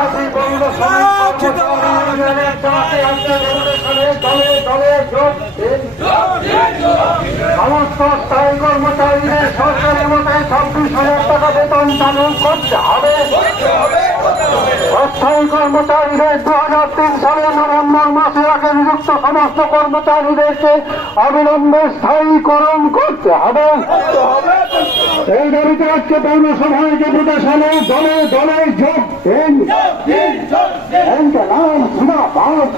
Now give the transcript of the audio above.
আশি বন্ধ সমস্ত স্থায়ী কর্মচারীদের সরকারের মতায় 26,000 টাকা বেতন চালু করতে হবে। অস্থায়ী কর্মচারীদের 2003 সালের নভেম্বর মাসে আগে নিযুক্ত সমস্ত কর্মচারীদেরকে অবিলম্বে স্থায়ীকরণ করতে হবে। এই দাবিতে আজকে পৌরসভায় ডেপুটেশনে দলে দলে যোগ দিন। জিন্দাবাদ জিন্দাবাদ।